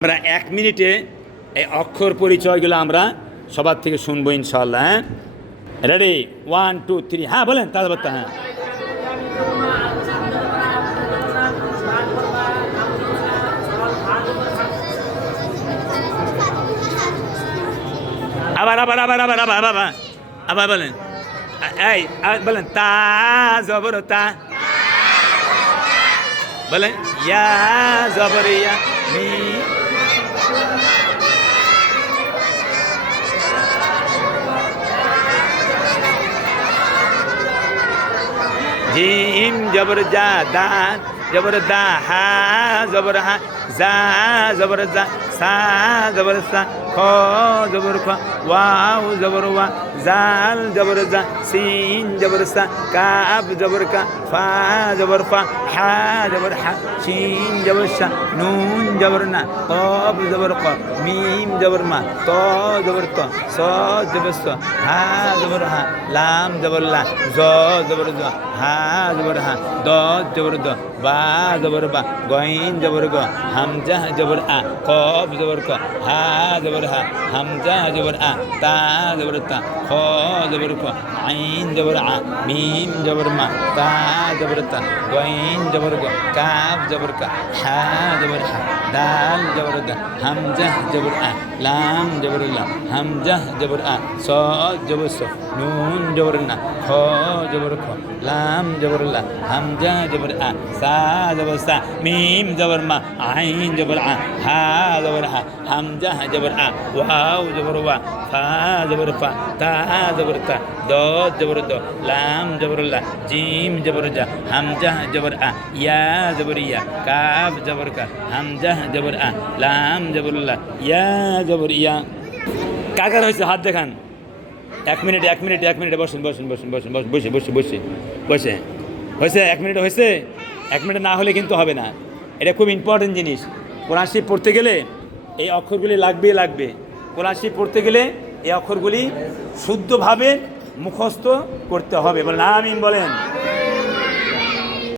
আমরা 1 মিনিটে এই অক্ষর পরিচয়গুলো আমরা সবার থেকে শুনবো ইনশাআল্লাহ। হ্যাঁ, রেডি 1 2 3। হ্যাঁ বলেন তাজবাত্তা। হ্যাঁ, আবার আবার আবার আবার আবার আবার আবার বলেন। এই বলেন তা জবর তা, বলেন ইয়া জবর ইয়া, মি জিম জবর জা, দা জবর দা, হা জবর হা, জা জবর জা, সা জবর সা, খ জবর খ, ওয়াও জবর ওয়া, জাল জবর জা, সিন জবর সা, কাব জবর কা, ফা জবর ফা, হা জবর হা, শিন জবর সা, নুন জবর না, কব জবর ক, মিম জবর মা, ত জবর ত, স জবর স, হা জবর হা, লাম জবর লা, জ জবর জ, হা জবর হা, দ জবর দ, বা জবর বা, গইন জবর গ, হামজা জবর আ, কব জবর ক, হা জবর হা, হামজা জবর আ, তা জবর তা, খ জবর খ, আইন জবর আ, মিম জবর মা, তা জবর তা, গইন জবর গ, কাব জবর কা, হা জবর হা, দাল জবর দা, হামজা জবর আ, লাম জবর লা, হামজা জবর আ, স জবর স, নুন জবর না, খ জবর খ, লাম জবর লা, হামজা জবর আ, সা জবর সা, মিম জবর মা, আইন জবর আ, হা জবর হা, হামজা জবর আ, ওয়াও জবর ওয়া, ফা জবর ফা, তা জবর তা, দ জবর দ, লাম জবর লা, জিম জবর জা, হামজা জবর আ, ইয়া জবর ইয়া, কাব জবর কা, হামজা জবর আ, লাম জবর লা, ইয়া জবর ইয়া। কাকার হয়েছে হাত দেখান। 1 মিনিট 1 মিনিট 1 মিনিটে বসেন বসেন বসেন বসেন বসে বসে বসে বসে হয়েছে 1 মিনিট হয়েছে। 1 মিনিট না হলে কিন্তু হবে না। এটা খুব ইম্পর্টেন্ট জিনিস। কোরআন শরীফ পড়তে গেলে এই অক্ষরগুলি লাগবে। কোরআন শরীফ পড়তে গেলে এই অক্ষরগুলি শুদ্ধভাবে মুখস্থ করতে হবে। বলেন আমিন বলেন।